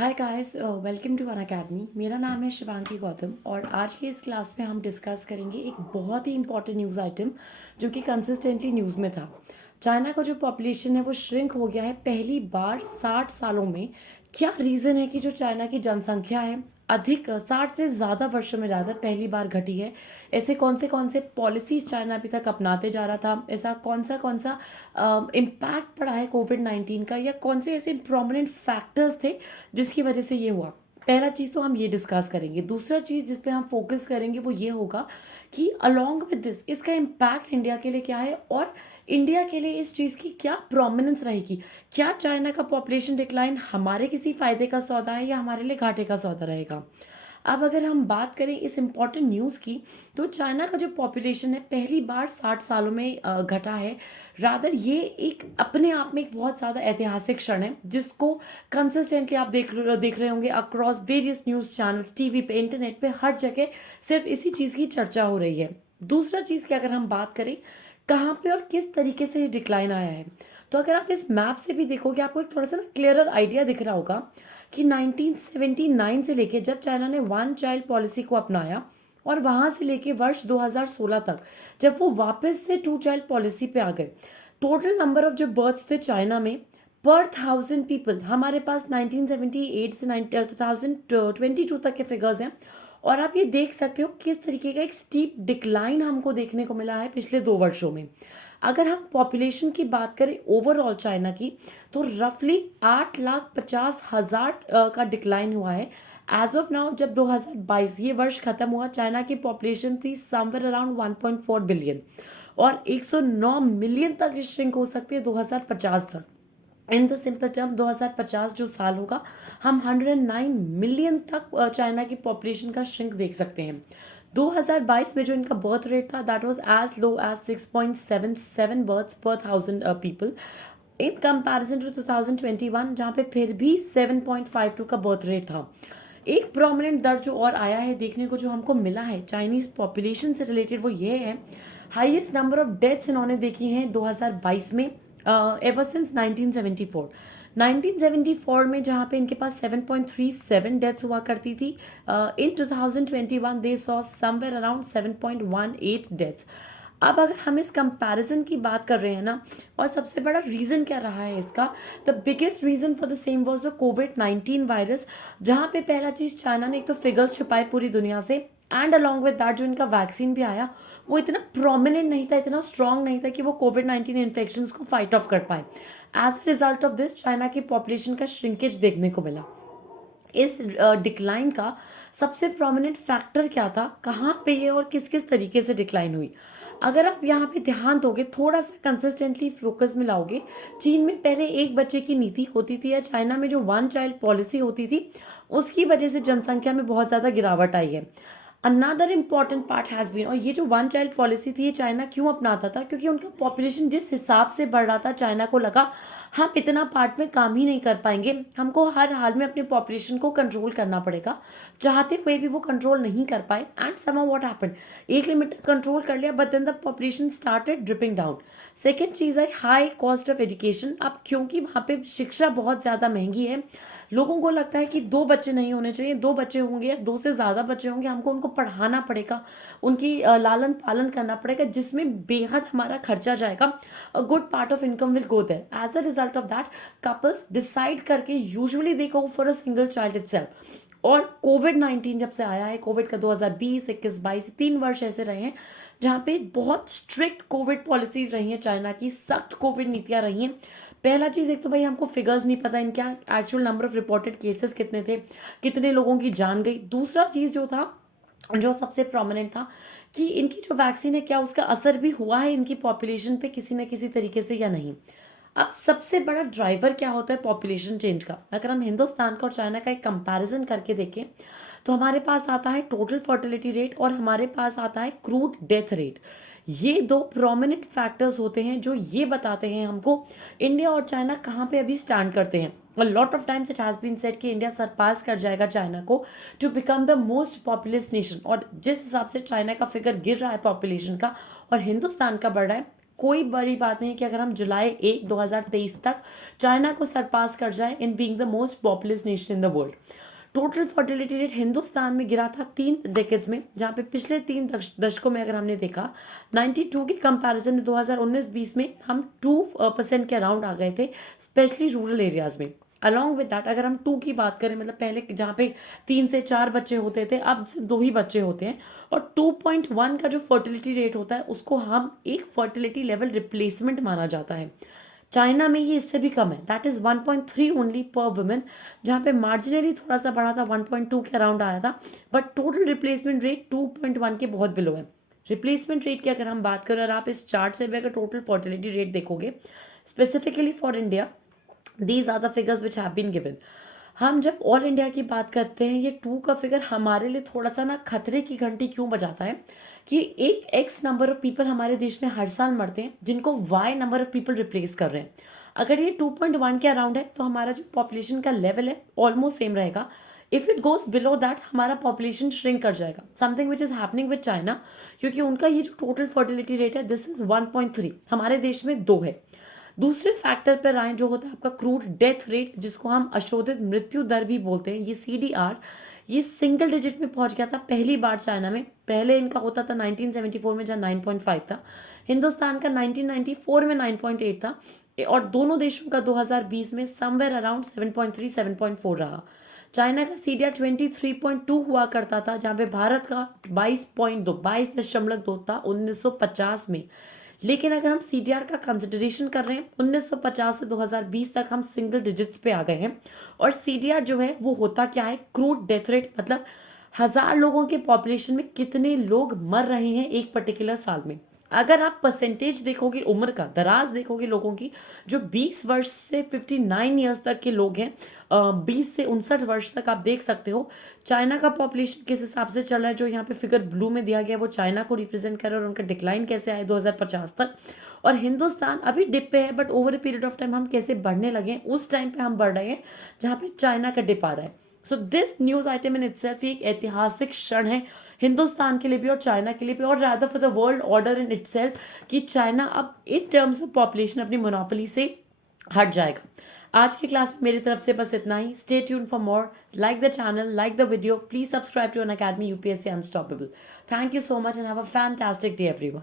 Hi guys, welcome to one academy. मेरा नाम है शिवांगी गौतम और आज की इस क्लास में हम डिस्कस करेंगे एक बहुत ही इंपॉर्टेंट न्यूज़ आइटम जो कि कंसिस्टेंटली न्यूज़ में था। चाइना का जो पॉपुलेशन है वो श्रिंक हो गया है पहली बार 60 सालों में। क्या रीज़न है कि जो चाइना की जनसंख्या है अधिक 60 से ज़्यादा वर्षों में ज़्यादा पहली बार घटी है? ऐसे कौन से पॉलिसीज चाइना अभी तक अपनाते जा रहा था? ऐसा कौन सा इम्पैक्ट पड़ा है कोविड-19 का, या कौन से ऐसे प्रोमिनेंट फैक्टर्स थे जिसकी वजह से ये हुआ? पहला चीज़ तो हम ये डिस्कस करेंगे। दूसरा चीज़ जिस पे हम फोकस करेंगे वो ये होगा कि अलोंग विद दिस इसका इम्पैक्ट इंडिया के लिए क्या है और इंडिया के लिए इस चीज़ की क्या प्रोमिनेंस रहेगी। क्या चाइना का पॉपुलेशन डिक्लाइन हमारे किसी फ़ायदे का सौदा है या हमारे लिए घाटे का सौदा रहेगा? अब अगर हम बात करें इस इम्पॉर्टेंट न्यूज़ की, तो चाइना का जो पॉपुलेशन है पहली बार 60 सालों में घटा है। रादर ये एक अपने आप में एक बहुत ज़्यादा ऐतिहासिक क्षण है जिसको कंसिस्टेंटली आप देख रहे होंगे across various news channels, TV पे, इंटरनेट पे, हर जगह सिर्फ इसी चीज़ की चर्चा हो रही है। दूसरा चीज़ की अगर हम बात करें कहाँ पे और किस तरीके से ये डिक्लाइन आया है, तो अगर आप इस मैप से भी देखोगे आपको एक थोड़ा सा ना क्लियरर आइडिया दिख रहा होगा कि 1979 से लेके जब चाइना ने वन चाइल्ड पॉलिसी को अपनाया और वहाँ से लेके वर्ष 2016 तक जब वो वापस से टू चाइल्ड पॉलिसी पे आ गए, टोटल नंबर ऑफ जो बर्थ्स थे चाइना में पर 1000 पीपल, हमारे पास 1978 से 2022 तक के फिगर्स हैं। और आप ये देख सकते हो किस तरीके का एक स्टीप डिक्लाइन हमको देखने को मिला है पिछले 2 वर्षों में। अगर हम पॉपुलेशन की बात करें ओवरऑल चाइना की, तो रफली 8,50,000 का डिक्लाइन हुआ है एज ऑफ नाउ। जब 2022 ये वर्ष खत्म हुआ, चाइना की पॉपुलेशन थी समवेयर अराउंड 1.4 बिलियन और 109 मिलियन तक श्रिंक हो सकती है 2050 तक। इन द सिंपल टर्म 2050 जो साल होगा, हम 109 मिलियन तक चाइना की पॉपुलेशन का श्रिंक देख सकते हैं। 2022 में जो इनका बर्थ रेट था that was as low as 6.77 births per 1000 people in comparison to 2021, जहाँ पे फिर भी 7.52 का बर्थ रेट था। एक प्रोमिनेंट दर जो और आया है देखने को, जो हमको मिला है चाइनीज पॉपुलेशन से रिलेटेड, वो ये है हाईएस्ट नंबर ऑफ डेथ्स इन्होंने देखी हैं 2022 में एवर सिंस 1974। 1974 में जहाँ पे इनके पास 7.37 डेथ्स हुआ करती थी, इन 2021 they saw somewhere around 7.18 deaths. अब अगर हम इस कंपैरिजन की बात कर रहे हैं ना, और सबसे बड़ा रीज़न क्या रहा है इसका, the biggest reason for the same was the covid virus. जहाँ पे पहला चीज़ चाइना ने एक तो फिगर्स छुपाए पूरी दुनिया से, एंड अलॉन्ग विद दैट जो इनका वैक्सीन भी आया वो इतना प्रोमिनेंट नहीं था, इतना स्ट्रॉन्ग नहीं था कि वो कोविड-19 इन्फेक्शन को फाइट ऑफ कर पाए। As a result of this China की पॉपुलेशन का श्रिंकेज देखने को मिला। इस डिक्लाइन का सबसे प्रोमिनेंट फैक्टर क्या था, कहाँ पे ये और किस किस तरीके से डिक्लाइन हुई? अगर आप यहाँ पे ध्यान दोगे, थोड़ा सा कंसिस्टेंटली फोकस में लाओगे, चीन में पहले एक बच्चे की नीति होती थी या चाइना में जो वन चाइल्ड पॉलिसी होती थी, उसकी वजह से जनसंख्या में बहुत ज़्यादा गिरावट आई है। Another important part has been, और ये जो वन चाइल्ड पॉलिसी थी ये चाइना क्यों अपनाता था, क्योंकि उनका पॉपुलेशन जिस हिसाब से बढ़ रहा था चाइना को लगा हम इतना पार्ट में काम ही नहीं कर पाएंगे, हमको हर हाल में अपने पॉपुलेशन को कंट्रोल करना पड़ेगा। चाहते हुए भी वो कंट्रोल नहीं कर पाए, एंड समहाउ व्हाट हैपेंड, एक लिमिट तक कंट्रोल कर लिया but then the population started dripping down. Second चीज़ है हाई कॉस्ट ऑफ एजुकेशन। अब क्योंकि वहाँ पे शिक्षा बहुत ज़्यादा महंगी है, लोगों को लगता है कि 2 बच्चे नहीं होने चाहिए, 2 बच्चे होंगे या 2 से ज़्यादा बच्चे होंगे, हमको उनको पढ़ाना पड़ेगा, उनकी लालन पालन करना पड़ेगा, जिसमें बेहद हमारा खर्चा जाएगा। A good part of income will go there. As a result of that couples decide करके usually they go for a single child itself. और कोविड-19 जब से आया है, कोविड का 2020, 21, 22 3 वर्ष ऐसे रहे हैं जहाँ पे बहुत स्ट्रिक्ट कोविड पॉलिसीज रही हैं, चाइना की सख्त कोविड नीतियाँ रही हैं। पहला चीज़, एक तो भाई हमको फिगर्स नहीं पता इनके actual number of reported cases कितने थे, कितने लोगों की जान गई। दूसरा चीज़ जो था, जो सबसे प्रोमिनेंट था, कि इनकी जो वैक्सीन है क्या उसका असर भी हुआ है इनकी पॉपुलेशन पे किसी न किसी तरीके से या नहीं। अब सबसे बड़ा ड्राइवर क्या होता है पॉपुलेशन चेंज का, अगर हम हिंदुस्तान का और चाइना का एक कंपैरिजन करके देखें, तो हमारे पास आता है टोटल फर्टिलिटी रेट और हमारे पास आता है क्रूड डेथ रेट। ये दो प्रोमिनेंट फैक्टर्स होते हैं जो ये बताते हैं हमको इंडिया और चाइना कहाँ पे अभी स्टैंड करते हैं। और lot of times it has been said कि इंडिया सरपास कर जाएगा चाइना को to become the most populous nation. और जिस हिसाब से चाइना का फिगर गिर रहा है पॉपुलेशन का और हिंदुस्तान का बढ़ रहा है, कोई बड़ी बात नहीं कि अगर हम जुलाई 1 2023 तक चाइना को सरपास कर जाए in being the most populous nation in the world. Total fertility rate Hindustan में गिरा था 3 डेकेड्स में, जहाँ पे पिछले 3 दशकों में अगर हमने देखा 92 के कंपैरिजन में 2019-20 में हम 2% के अराउंड आ गए थे, स्पेशली रूरल एरियाज में। अलॉन्ग विद दैट अगर हम 2 की बात करें, मतलब पहले जहाँ पे 3 से 4 बच्चे होते थे, अब सिर्फ 2 ही बच्चे होते हैं। और 2.1 का जो फर्टिलिटी रेट होता है उसको हम एक फर्टिलिटी लेवल रिप्लेसमेंट माना जाता है। चाइना में ये इससे भी कम है, दैट इज़ 1.3 ओनली पर वुमेन, जहाँ पे मार्जिनली थोड़ा सा बढ़ा था, 1.2 के अराउंड आया था, बट टोटल रिप्लेसमेंट रेट 2.1 के बहुत बिलो है। रिप्लेसमेंट रेट की अगर हम बात करें और आप इस चार्ट से भी अगर टोटल फर्टिलिटी रेट देखोगे specifically for India, these are the figures which have been given. हम जब ऑल इंडिया की बात करते हैं, ये 2 का फिगर हमारे लिए थोड़ा सा ना खतरे की घंटी क्यों बजाता है कि एक एक्स नंबर ऑफ पीपल हमारे देश में हर साल मरते हैं, जिनको Y number of people replace कर रहे हैं। अगर ये 2.1 के अराउंड है तो हमारा जो पॉपुलेशन का लेवल है ऑलमोस्ट सेम रहेगा। If it goes below that हमारा पॉपुलेशन श्रिंक कर जाएगा, something which is happening with China, क्योंकि उनका ये जो टोटल फर्टिलिटी रेट है दिस इज 1.3, हमारे देश में 2 है। दूसरे फैक्टर पर आए जो होता है आपका क्रूड डेथ रेट, जिसको हम अशोधित मृत्यु दर भी बोलते हैं, ये CDR, ये सिंगल डिजिट में पहुंच गया था पहली बार चाइना में। पहले इनका होता था 1974 में, जहाँ 9.5 था। हिंदुस्तान का 1994 में 9.8 था, और दोनों देशों का 2020 में समवेयर अराउंड 7.3 7.4 रहा। चाइना का CDR 23.2 हुआ करता था, जहाँ पे भारत का 22.2 था 1950 में। लेकिन अगर हम CDR का कंसिडरेशन कर रहे हैं 1950 से 2020 तक हम सिंगल डिजिट्स पे आ गए हैं। और CDR जो है वो होता क्या है, क्रूड डेथ रेट, मतलब 1000 लोगों के पॉपुलेशन में कितने लोग मर रहे हैं एक पर्टिकुलर साल में। अगर आप परसेंटेज देखोगे, उम्र का दराज देखोगे लोगों की, जो 20 वर्ष से 59 ईयर्स तक के लोग हैं, 20 से 59 वर्ष तक आप देख सकते हो चाइना का पॉपुलेशन किस हिसाब से चल रहा है। जो यहाँ पे फिगर ब्लू में दिया गया है वो चाइना को रिप्रेजेंट कर रहा है, और उनका डिक्लाइन कैसे आए 2050 तक। और हिंदुस्तान अभी डिप पे है, but over a period of time हम कैसे बढ़ने लगे हैं, उस टाइम पे हम बढ़ रहे हैं जहाँ पे चाइना का डिप आ रहा है। So this news item in itself एक ऐतिहासिक क्षण है हिंदुस्तान के लिए भी और चाइना के लिए भी, और rather for the world order in itself, कि चाइना अब इन टर्म्स ऑफ पॉपुलेशन अपनी मोनोपोली से हट जाएगा। आज की क्लास में मेरी तरफ से बस इतना ही। Stay tune for more, like the channel, like the video, please subscribe to Unacademy UPSC unstoppable. Thank you so much and have a fantastic day everyone.